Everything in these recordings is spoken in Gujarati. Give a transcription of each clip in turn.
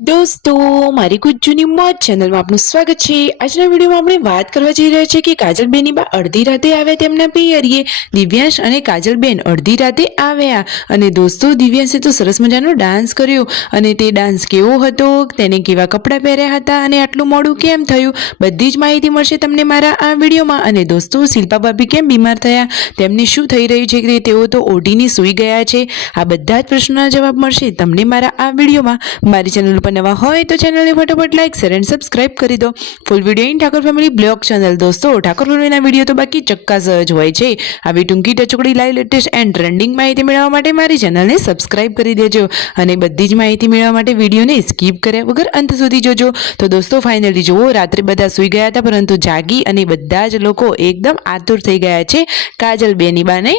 દોસ્તો, મારી ગુજ્જુની મોજ ચેનલમાં આપનું સ્વાગત છે। આજના વિડીયોમાં આપણે વાત કરવા જઈ રહ્યા છીએ કે કાજલબેનની બા અડધી રાતે આવ્યા તેમના પિયરીએ। દિવ્યાંશ અને કાજલબેન અડધી રાતે આવ્યા અને દોસ્તો દિવ્યાંશે તો સરસ મજાનો ડાન્સ કર્યો અને તે ડાન્સ કેવો હતો, તેને કેવા કપડાં પહેર્યા હતા અને આટલું મોડું કેમ થયું, બધી જ માહિતી મળશે તમને મારા આ વિડીયોમાં। અને દોસ્તો, શિલ્પા ભાભી કેમ બીમાર થયા, તેમને શું થઈ રહ્યું છે કે તેઓ તો ઓઢીને સૂઈ ગયા છે, આ બધા જ પ્રશ્નોના જવાબ મળશે તમને મારા આ વિડીયોમાં। મારી ચેનલ નવા હોય તો ચેનલને ફટાફટ લાઈક શેર એન્ડ સબસ્ક્રાઇબ કરી દો। Full video in Thakor family blog channel. દોસ્તો, ઠાકોર ફેમિલીના વિડીયો તો બાકી ચક્કાસ જ હોય છે, આવી ટૂંકી ટચુકડી લાઈવ લેટેસ્ટ એન્ડ ટ્રેન્ડિંગ માહિતી મેળવવા માટે મારી ચેનલને સબસ્ક્રાઇબ કરી દેજો અને બધી જ માહિતી મેળવવા માટે વિડીયોને સ્કીપ કર્યા વગર અંત સુધી જોજો। તો દોસ્તો, ફાઇનલી જુઓ, રાત્રે બધા સૂઈ ગયા હતા પરંતુ જાગી અને બધા જ લોકો એકદમ આતુર થઈ ગયા છે કાજલબેનની બાને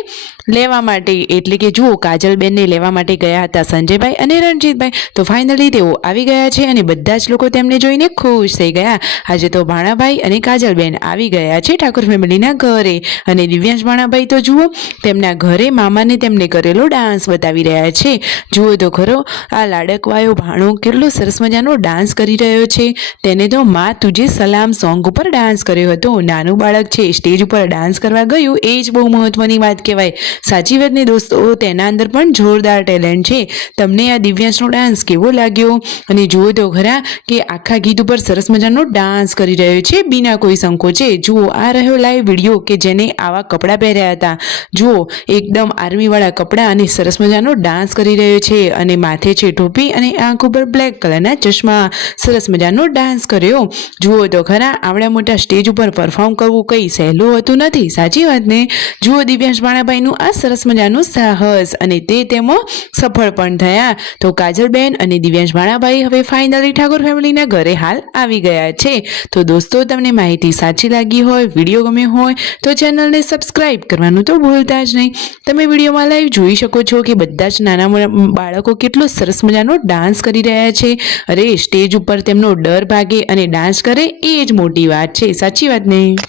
લેવા માટે। એટલે કે જુઓ, કાજલબેનને લેવા માટે ગયા હતા સંજયભાઈ અને રણજીતભાઈ, તો ફાઇનલી તેઓ આવી ગયા છે અને બધા જ લોકો તેમને જોઈને ખુશ થઈ ગયા। આજે તો ભાણાભાઈ અને કાજલબેન આવી ગયા છે ઠાકોર ફેમિલીના ઘરે અને દિવ્યાંશ ભાણાભાઈ તો જુઓ તેમના ઘરે મામાને તેમને કરેલો ડાન્સ બતાવી રહ્યા છે। જુઓ તો ખરો, આ લાડકવાયો ભાણો કેટલો સરસ મજાનો ડાન્સ કરી રહ્યો છે, તેને તો માં તુજે સલામ સોંગ ઉપર ડાન્સ કર્યો હતો। નાનું બાળક છે, સ્ટેજ ઉપર ડાન્સ કરવા ગયું, એ જ બહુ મહત્વની વાત કહેવાય। સાચી વાત ને દોસ્તો, તેના અંદર પણ જોરદાર ટેલેન્ટ છે। તમને આ દિવ્યાંશનો ડાન્સ કેવો લાગ્યો? અને જુઓ તો ખરા કે આખા ગીત ઉપર સરસ મજાનો ડાન્સ કરી રહ્યો છે બિના કોઈ સંકોચે। જુઓ, આ રહ્યો લાઈવ વિડીયો કે જેને આવા કપડાં પહેર્યા હતા, જુઓ એકદમ આર્મીવાળા કપડાં અને સરસ મજાનો ડાન્સ કરી રહ્યો છે અને માથે છે ટોપી અને આંખ ઉપર બ્લેક કલરના ચશ્મા, સરસ મજાનો ડાન્સ કર્યો। જુઓ તો ખરા, આવડા મોટા સ્ટેજ ઉપર પરફોર્મ કરવું કંઈ સહેલું હોતું નથી, સાચી વાત ને? જુઓ દિવ્યાંશ ભાણાભાઈનું આ સરસ મજાનું સાહસ અને તે તેમાં સફળ પણ થયા। તો કાજલબેન અને દિવ્યાંશ ભાણાભાઈ હવે ફાઇનલી ઠાકોર ફેમિલીના ઘરે હાલ આવી ગયા છે। તો દોસ્તો, તમને માહિતી સાચી લાગી હોય, વિડીયો ગમ્યો હોય તો ચેનલને સબસ્ક્રાઇબ કરવાનું તો ભૂલતા જ નહીં। તમે વિડીયોમાં લાઈવ જોઈ શકો છો કે બધા જ નાના બાળકો કેટલો સરસ મજાનો ડાન્સ કરી રહ્યા છે। અરે, સ્ટેજ ઉપર તેમનો ડર ભાગે અને ડાન્સ કરે એ જ મોટી વાત છે, સાચી વાત નહીં?